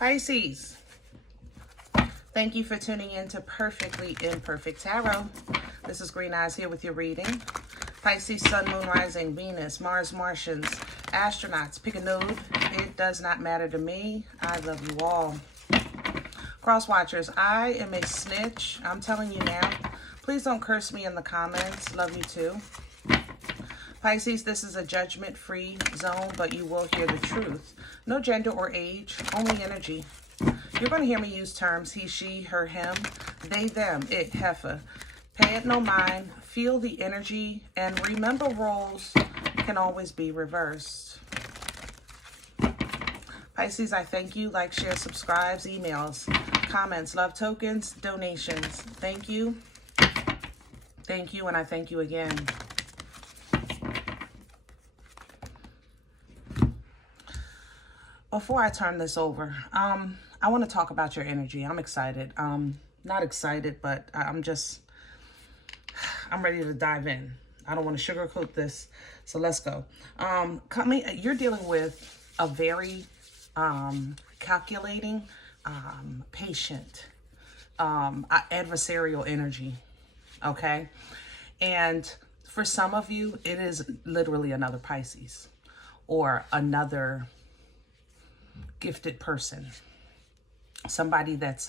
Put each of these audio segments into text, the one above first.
Pisces, thank you for tuning in to Perfectly Imperfect Tarot. This is Green Eyes here with your reading. Pisces, Sun, Moon, Rising, Venus, Mars, Martians, astronauts, pick a node. It does not matter to me. I love you all. Cross watchers, I am a snitch. I'm telling you now. Please don't curse me in the comments. Love you too. Pisces, this is a judgment-free zone, but you will hear the truth. No gender or age, only energy. You're going to hear me use terms he, she, her, him, they, them, it, heifer. Pay it no mind, feel the energy, and remember roles can always be reversed. Pisces, I thank you. Like, share, subscribes, emails, comments, love tokens, donations. Thank you. Thank you, and I thank you again. Before I turn this over, I want to talk about your energy. I'm excited. Not excited, but I'm ready to dive in. I don't want to sugarcoat this, so let's go. You're dealing with a very calculating, patient, adversarial energy, okay? And for some of you, it is literally another Pisces or another gifted person, somebody that's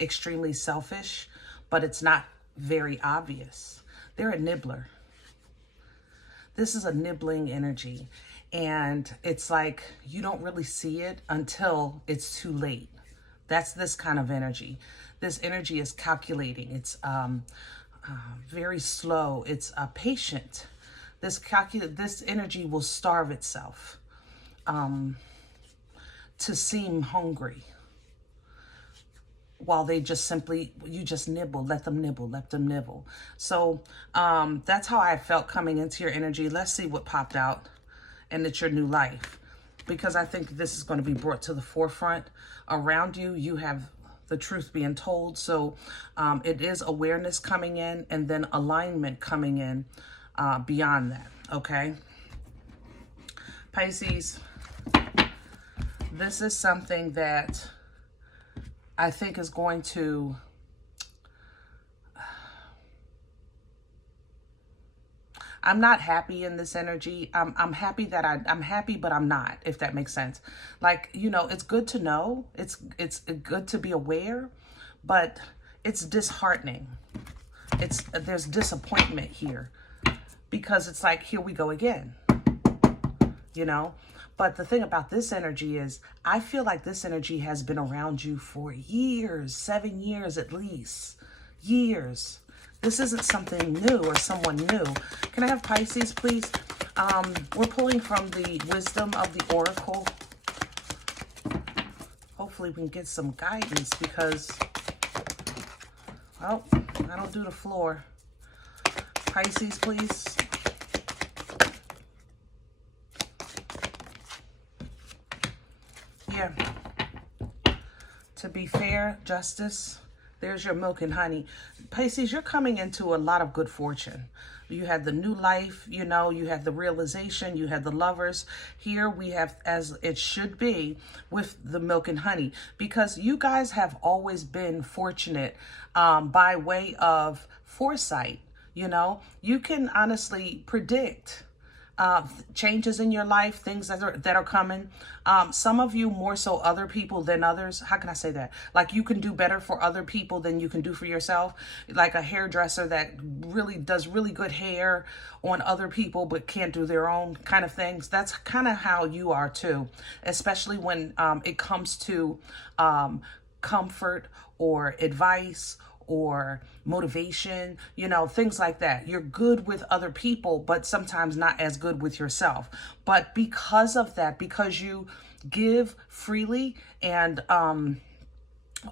extremely selfish, but it's not very obvious. They're a nibbler. This is a nibbling energy, and it's like you don't really see it until it's too late. That's this kind of energy. This energy is calculating. It's very slow. It's patient. This energy will starve itself to seem hungry, while they just simply, you just nibble, let them nibble. So that's how I felt coming into your energy. Let's see what popped out, and it's your new life, because I think this is going to be brought to the forefront around you. You have the truth being told. So it is awareness coming in, and then alignment coming in beyond that, okay? Pisces, this is something that I think is going to, I'm not happy in this energy. I'm happy that I'm happy, but I'm not, if that makes sense. Like, you know, it's good to know. It's good to be aware, but it's disheartening. There's disappointment here, because it's like, here we go again, you know? But the thing about this energy is, I feel like this energy has been around you for years, 7 years at least, years. This isn't something new or someone new. Can I have Pisces, please? We're pulling from the wisdom of the oracle. Hopefully we can get some guidance, because, oh, I don't do the floor. Pisces, please. Yeah. To be fair, justice, there's your milk and honey. Pisces, you're coming into a lot of good fortune. You had the new life, you know, you had the realization, you had the lovers. Here we have, as it should be, with the milk and honey, because you guys have always been fortunate by way of foresight. You know, you can honestly predict changes in your life, things that are coming. Some of you more so other people than others. How can I say that? Like, you can do better for other people than you can do for yourself. Like a hairdresser that really does really good hair on other people but can't do their own kind of things. That's kind of how you are too, especially when it comes to comfort or advice or motivation, you know, things like that. You're good with other people, but sometimes not as good with yourself. But because of that, because you give freely and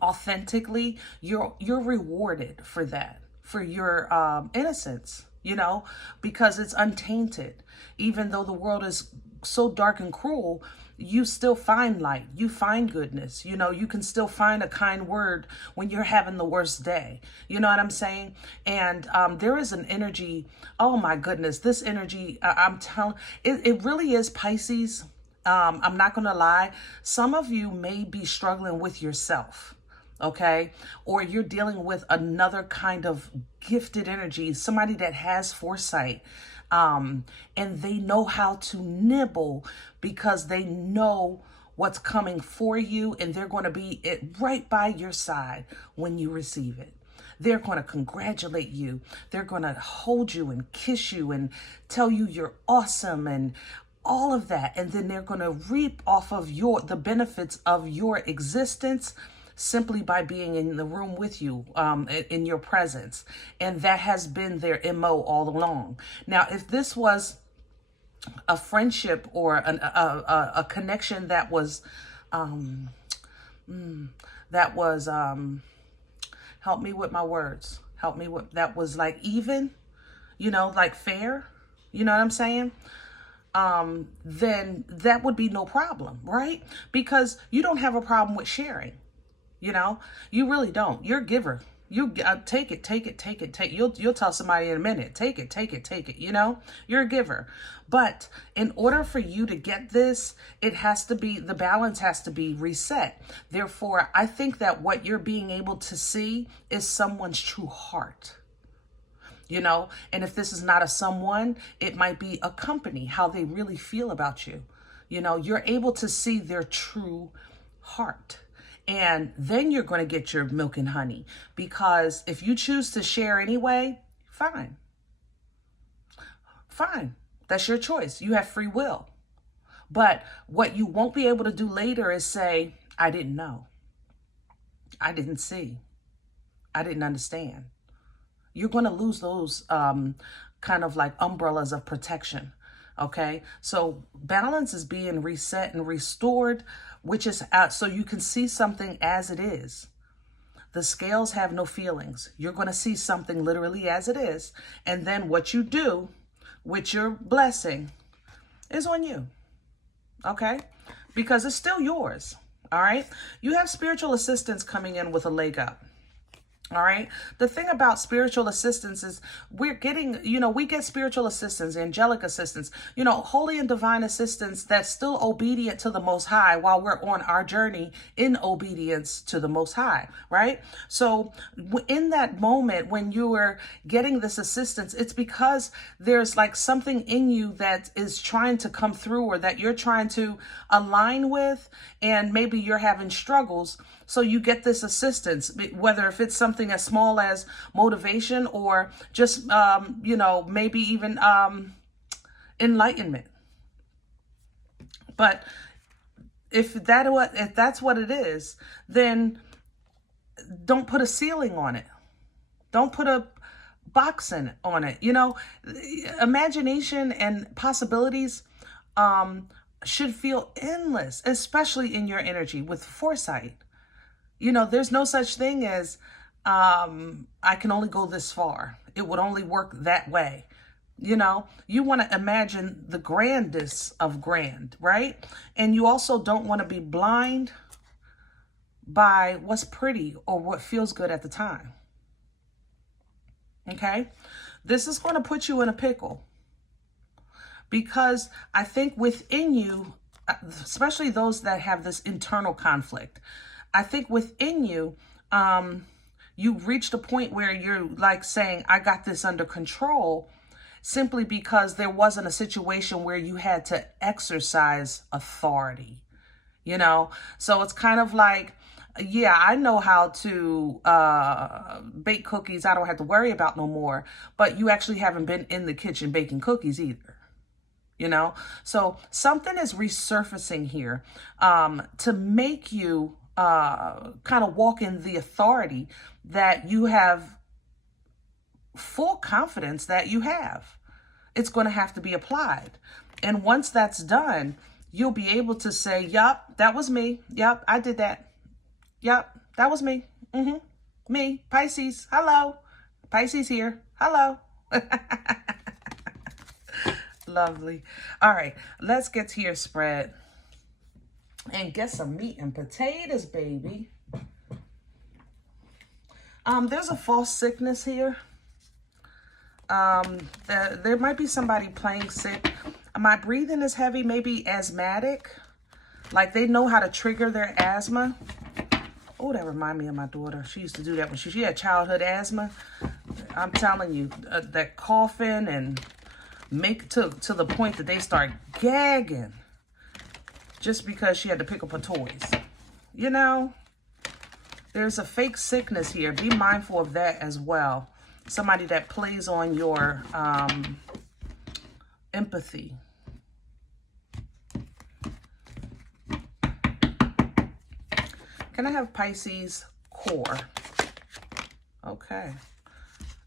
authentically, you're rewarded for that, for your innocence, you know, because it's untainted. Even though the world is so dark and cruel, you still find light, you find goodness, you know, you can still find a kind word when you're having the worst day. You know what I'm saying? And there is an energy, oh my goodness, this energy, I'm telling, it really is, Pisces. I'm not going to lie. Some of you may be struggling with yourself, okay? Or you're dealing with another kind of gifted energy, somebody that has foresight, and they know how to nibble because they know what's coming for you, and they're going to be right by your side when you receive it. They're going to congratulate you. They're going to hold you and kiss you and tell you you're awesome and all of that. And then they're going to reap off of the benefits of your existence simply by being in the room with you, in your presence. And that has been their MO all along. Now, if this was a friendship or a connection that was, help me with my words. Help me with, that was like even, like fair, you know what I'm saying? Then that would be no problem, right? Because you don't have a problem with sharing, you really don't. You're a giver. You take it. You'll tell somebody in a minute, take it, you're a giver. But in order for you to get this, the balance has to be reset. Therefore, I think that what you're being able to see is someone's true heart. And if this is not a someone, it might be a company, how they really feel about you. You're able to see their true heart. And then you're going to get your milk and honey, because if you choose to share anyway, fine. That's your choice. You have free will. But what you won't be able to do later is say, I didn't know. I didn't see. I didn't understand. You're going to lose those kind of like umbrellas of protection. Okay, so balance is being reset and restored, which is so you can see something as it is. The scales have no feelings. You're going to see something literally as it is. And then what you do with your blessing is on you. Okay, because it's still yours. All right, you have spiritual assistance coming in with a leg up. All right. The thing about spiritual assistance is we're getting, we get spiritual assistance, angelic assistance, holy and divine assistance that's still obedient to the Most High while we're on our journey in obedience to the Most High. Right. So in that moment when you are getting this assistance, it's because there's like something in you that is trying to come through, or that you're trying to align with, and maybe you're having struggles. So you get this assistance, whether if it's something as small as motivation or just, maybe even enlightenment. But if that's what it is, then don't put a ceiling on it. Don't put a box on it. Imagination and possibilities should feel endless, especially in your energy with foresight. There's no such thing as, I can only go this far. It would only work that way. You want to imagine the grandest of grand, right? And you also don't want to be blind by what's pretty or what feels good at the time. Okay? This is going to put you in a pickle, because I think within you, especially those that have this internal conflict, I think within you, you've reached a point where you're like saying, I got this under control, simply because there wasn't a situation where you had to exercise authority, So it's kind of like, yeah, I know how to bake cookies. I don't have to worry about no more. But you actually haven't been in the kitchen baking cookies either. So something is resurfacing here to make you kind of walk in the authority that you have full confidence that you have. It's going to have to be applied. And once that's done, you'll be able to say, yup, that was me. Yup, I did that. Yup, that was me. Me, Pisces. Hello. Pisces here. Hello. Lovely. All right, let's get to your spread and get some meat and potatoes, baby. There's a false sickness here. There might be somebody playing sick. My breathing is heavy, maybe asthmatic. Like they know how to trigger their asthma. Oh, that remind me of my daughter. She used to do that when she had childhood asthma. I'm telling you, that coughing and make to the point that they start gagging just because she had to pick up her toys. You know, there's a fake sickness here. Be mindful of that as well. Somebody that plays on your empathy. Can I have Pisces core? Okay.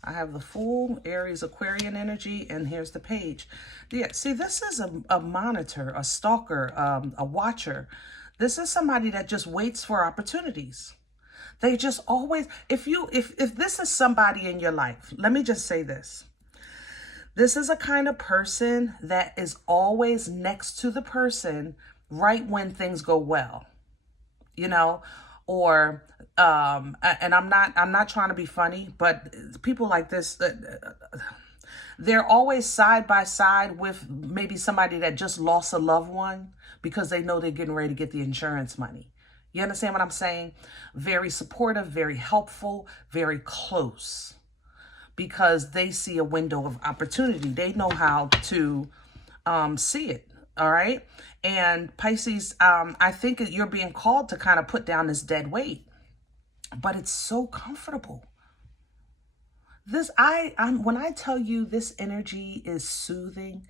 I have the Fool, Aries, Aquarian energy, and here's the page. Yeah, see, this is a monitor, a stalker, a watcher. This is somebody that just waits for opportunities. They just always, if this is somebody in your life, let me just say this. This is a kind of person that is always next to the person right when things go well. You know, or and I'm not trying to be funny, but people like this, they're always side by side with maybe somebody that just lost a loved one because they know they're getting ready to get the insurance money. You understand what I'm saying? Very supportive, very helpful, very close, because they see a window of opportunity. They know how to see it. All right. And Pisces, I think you're being called to kind of put down this dead weight, but it's so comfortable. This, when I tell you this energy is soothing,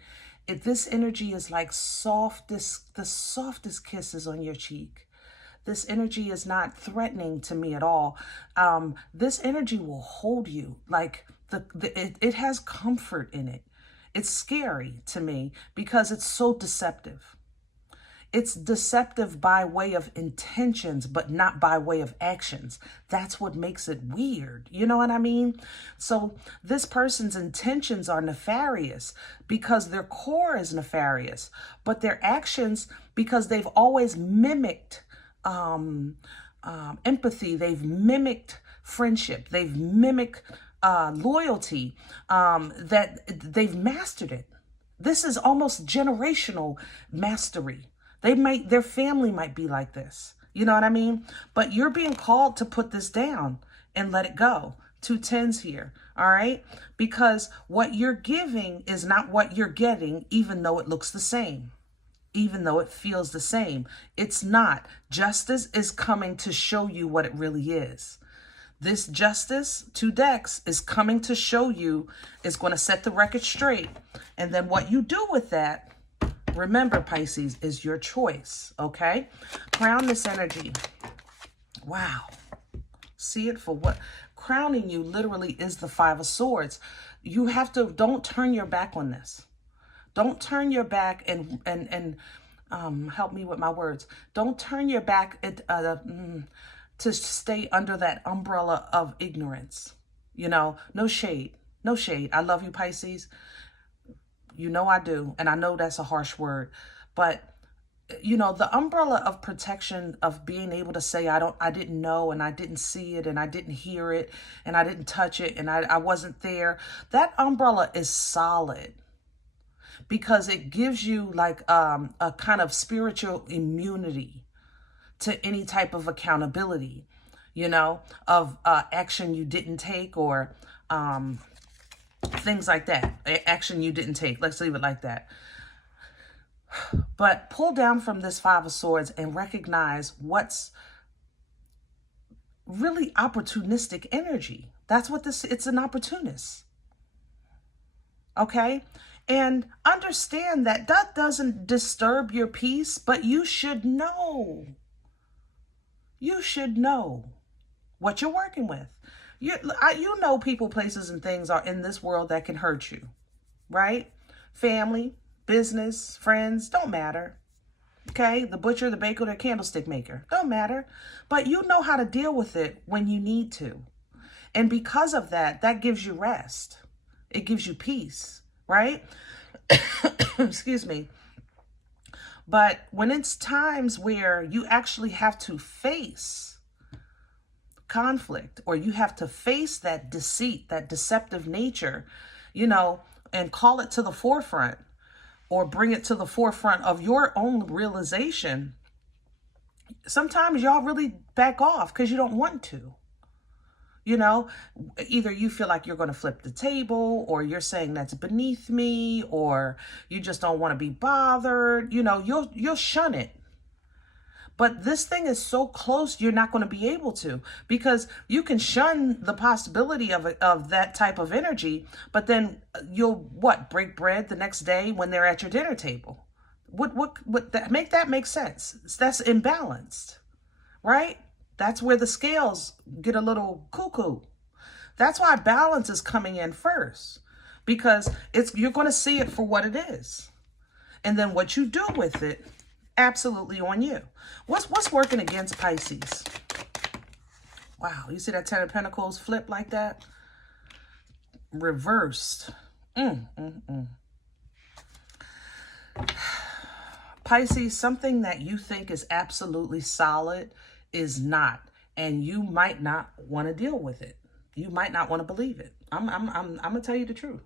this energy is like the softest kisses on your cheek. This energy is not threatening to me at all. This energy will hold you like it has comfort in it. It's scary to me because it's so deceptive. It's deceptive by way of intentions, but not by way of actions. That's what makes it weird. You know what I mean? So this person's intentions are nefarious because their core is nefarious, but their actions, because they've always mimicked empathy, they've mimicked friendship, they've mimicked loyalty, that they've mastered it. This is almost generational mastery. Their family might be like this. You know what I mean? But you're being called to put this down and let it go. 2 10s here. All right? Because what you're giving is not what you're getting, even though it looks the same. Even though it feels the same. It's not. Justice is coming to show you what it really is. This justice, 2 decks, is coming to show you, is going to set the record straight. And then what you do with that, remember, Pisces, is your choice, okay? Crown this energy. Wow. See it for what? Crowning you literally is the 5 of Swords. You have to, don't turn your back on this. Don't turn your back and help me with my words. Don't turn your back to stay under that umbrella of ignorance. You know, no shade. No shade. I love you, Pisces. You know I do. And I know that's a harsh word. But, you know, the umbrella of protection, of being able to say, I didn't know, and I didn't see it, and I didn't hear it, and I didn't touch it, and I wasn't there. That umbrella is solid because it gives you like a kind of spiritual immunity to any type of accountability, you know, of action you didn't take, or things like that. Action you didn't take. Let's leave it like that. But pull down from this 5 of Swords and recognize what's really opportunistic energy. That's what it's an opportunist. Okay? And understand that that doesn't disturb your peace, but you should know. You should know what you're working with. You know people, places, and things are in this world that can hurt you, right? Family, business, friends, don't matter. Okay? The butcher, the baker, the candlestick maker, don't matter. But you know how to deal with it when you need to. And because of that, that gives you rest. It gives you peace, right? Excuse me. But when it's times where you actually have to face conflict, or you have to face that deceit, that deceptive nature, you know, and call it to the forefront, or bring it to the forefront of your own realization, sometimes y'all really back off because you don't want to. You know, either you feel like you're going to flip the table, or you're saying that's beneath me, or you just don't want to be bothered. You know, you'll shun it. But this thing is so close, you're not going to be able to, because you can shun the possibility of that type of energy, but then you'll break bread the next day when they're at your dinner table. Make that make sense? That's imbalanced, right? That's where the scales get a little cuckoo. That's why balance is coming in first, because you're going to see it for what it is, and then what you do with it, absolutely on you. What's working against Pisces? Wow, you see that Ten of Pentacles flip like that? Reversed. Pisces, something that you think is absolutely solid is not, and you might not want to deal with it. You might not want to believe it. I'm gonna tell you the truth.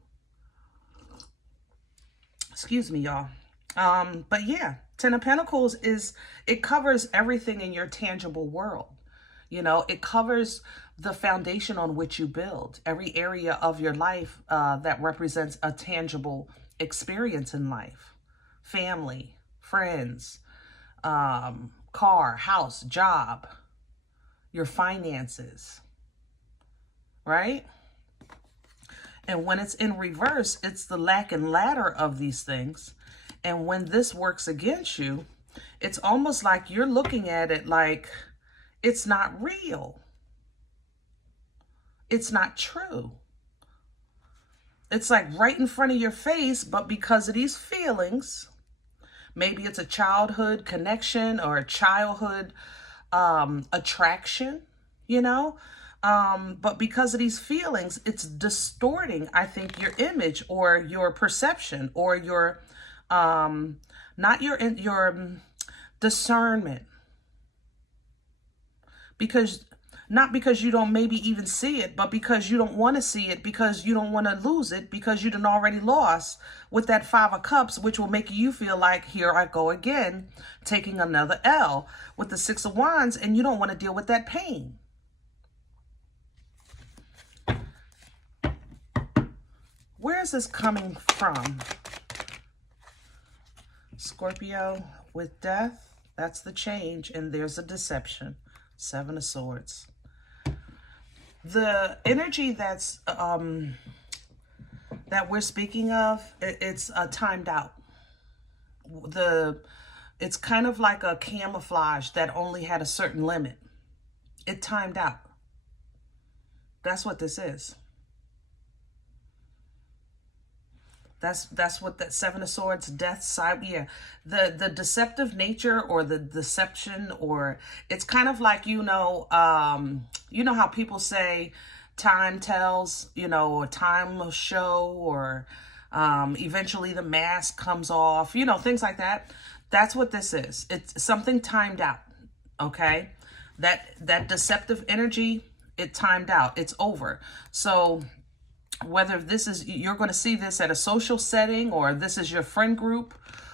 Excuse me, y'all. But yeah, Ten of Pentacles it covers everything in your tangible world. You know, it covers the foundation on which you build, every area of your life that represents a tangible experience in life. Family, friends, car, house, job, your finances, right? And when it's in reverse, it's the lack and ladder of these things. And when this works against you, it's almost like you're looking at it like it's not real. It's not true. It's like right in front of your face, but because of these feelings, maybe it's a childhood connection or a childhood attraction, you know? But because of these feelings, it's distorting, I think, your image or your perception or your not your discernment, not because you don't maybe even see it, but because you don't want to see it, because you don't want to lose it, because you done already lost with that Five of Cups, which will make you feel like, here I go again, taking another L with the Six of Wands, and you don't want to deal with that pain. Where is this coming from? Scorpio with death, that's the change, and there's a deception. Seven of Swords. The energy that's that we're speaking of, it's timed out. It's kind of like a camouflage that only had a certain limit. It timed out. That's what this is. That's what that Seven of Swords, death side, yeah. The deceptive nature or the deception, or it's kind of like, you know how people say time tells, you know, or time will show, or eventually the mask comes off, you know, things like that. That's what this is. It's something timed out, okay? That deceptive energy, it timed out. It's over. So whether this is, you're going to see this at a social setting, or this is your friend group,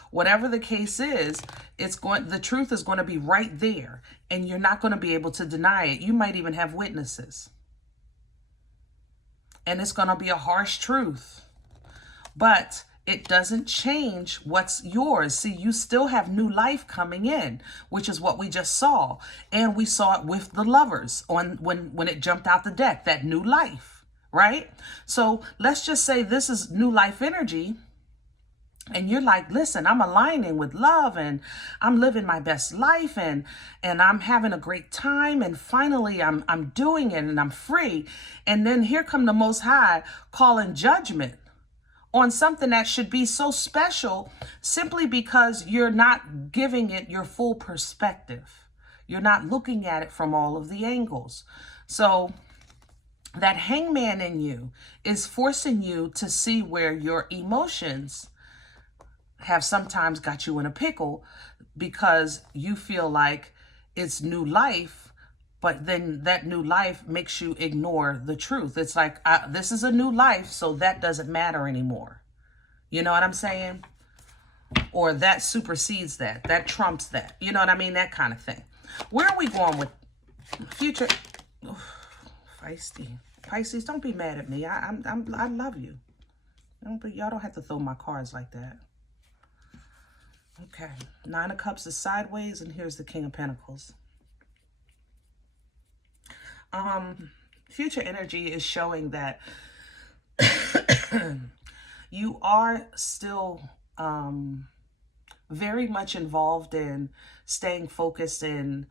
whatever the case is, the truth is going to be right there, and you're not going to be able to deny it. You might even have witnesses. And it's going to be a harsh truth. But it doesn't change what's yours. See, you still have new life coming in, which is what we just saw. And we saw it with the Lovers when it jumped out the deck, that new life. Right? So let's just say this is new life energy, and you're like, listen, I'm aligning with love, and I'm living my best life, and I'm having a great time, and finally I'm doing it, and I'm free. And then here come the Most High calling judgment on something that should be so special, simply because you're not giving it your full perspective. You're not looking at it from all of the angles. So that Hangman in you is forcing you to see where your emotions have sometimes got you in a pickle, because you feel like it's new life, but then that new life makes you ignore the truth. It's like, this is a new life, so that doesn't matter anymore. You know what I'm saying? or that supersedes that, that trumps that. You know what I mean? That kind of thing. Where are we going with future? Oof, feisty. Pisces, don't be mad at me. I love you. Y'all don't have to throw my cards like that. Okay. Nine of Cups is sideways, and here's the King of Pentacles. Future energy is showing that you are still very much involved in staying focused in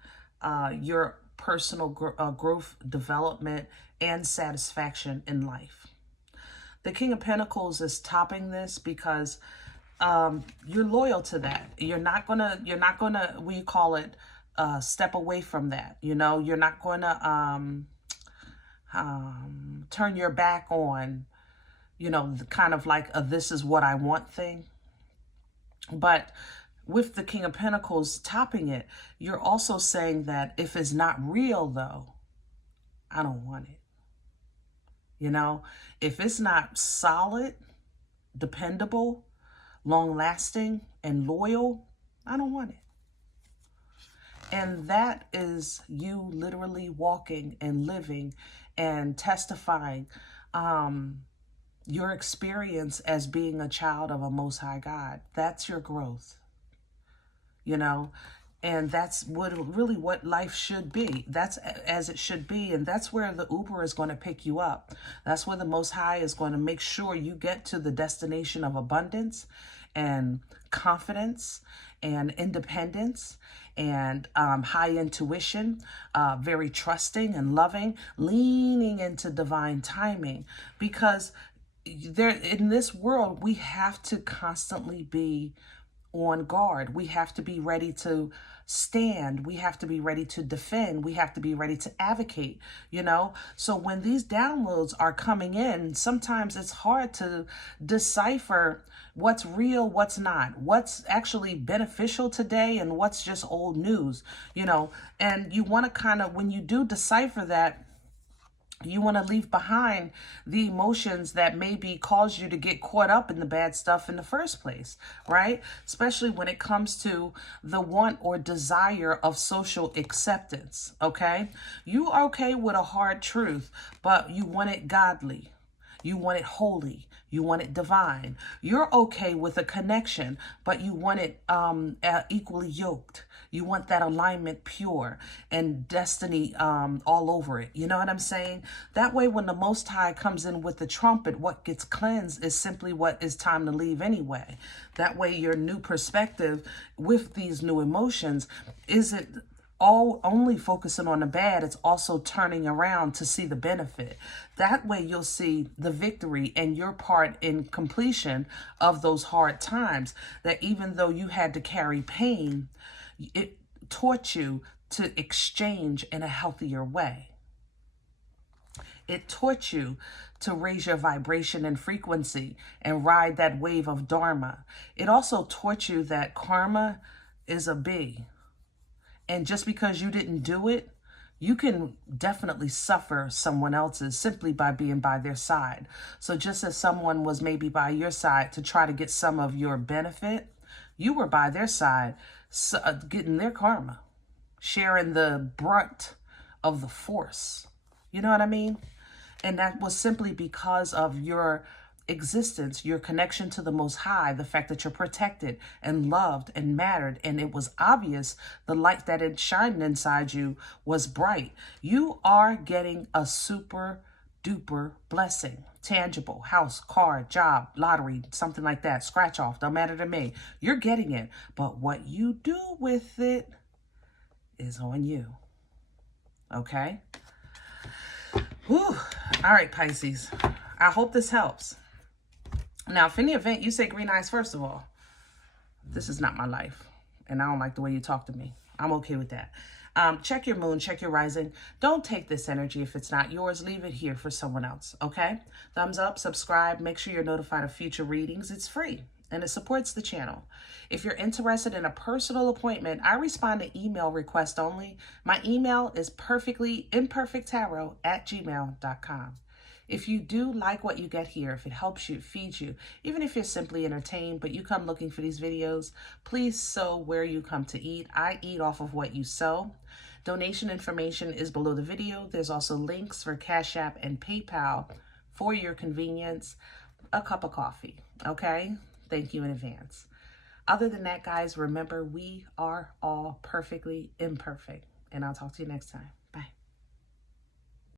your personal growth, development, and satisfaction in life. The King of Pentacles is topping this because you're loyal to that. You're not gonna, we call it, step away from that. You know, you're not gonna turn your back on, you know, the kind of like a this is what I want thing. But with the King of Pentacles topping it, you're also saying that if it's not real, though, I don't want it. You know, if it's not solid, dependable, long-lasting, and loyal, I don't want it. And that is you literally walking and living and testifying your experience as being a child of a Most High God. That's your growth, you know, and that's really what life should be. That's as it should be. And that's where the Uber is going to pick you up. That's where the Most High is going to make sure you get to the destination of abundance and confidence and independence and high intuition, very trusting and loving, leaning into divine timing, because there in this world, we have to constantly be on guard. We have to be ready to stand. We have to be ready to defend. We have to be ready to advocate, you know? So when these downloads are coming in, sometimes it's hard to decipher what's real, what's not, what's actually beneficial today, and what's just old news, you know? And you want to kind of, when you do decipher that, you want to leave behind the emotions that maybe caused you to get caught up in the bad stuff in the first place, right? Especially when it comes to the want or desire of social acceptance, okay? You are okay with a hard truth, but you want it godly. You want it holy. You want it divine. You're okay with a connection, but you want it equally yoked. You want that alignment pure and destiny all over it. You know what I'm saying? That way, when the Most High comes in with the trumpet, what gets cleansed is simply what is time to leave anyway. That way, your new perspective with these new emotions isn't only focusing on the bad, it's also turning around to see the benefit. That way you'll see the victory and your part in completion of those hard times, that even though you had to carry pain, it taught you to exchange in a healthier way. It taught you to raise your vibration and frequency and ride that wave of dharma. It also taught you that karma is a bee. And just because you didn't do it, you can definitely suffer someone else's simply by being by their side. So just as someone was maybe by your side to try to get some of your benefit, you were by their side getting their karma, sharing the brunt of the force. You know what I mean? And that was simply because of your existence, your connection to the Most High, the fact that you're protected and loved and mattered, and it was obvious the light that had shined inside you was bright. You are getting a super duper blessing. Tangible, house, car, job, lottery, something like that, scratch off, don't matter to me. You're getting it, but what you do with it is on you. Okay? Whew. All right, Pisces. I hope this helps. Now, if in the event you say green eyes, first of all, this is not my life, and I don't like the way you talk to me. I'm okay with that. Check your moon, check your rising. Don't take this energy if it's not yours. Leave it here for someone else, okay? Thumbs up, subscribe. Make sure you're notified of future readings. It's free, and it supports the channel. If you're interested in a personal appointment, I respond to email requests only. My email is perfectlyimperfecttarot@gmail.com. If you do like what you get here, if it helps you, feeds you, even if you're simply entertained, but you come looking for these videos, please sow where you come to eat. I eat off of what you sow. Donation information is below the video. There's also links for Cash App and PayPal for your convenience. A cup of coffee, okay? Thank you in advance. Other than that, guys, remember, we are all perfectly imperfect. And I'll talk to you next time. Bye.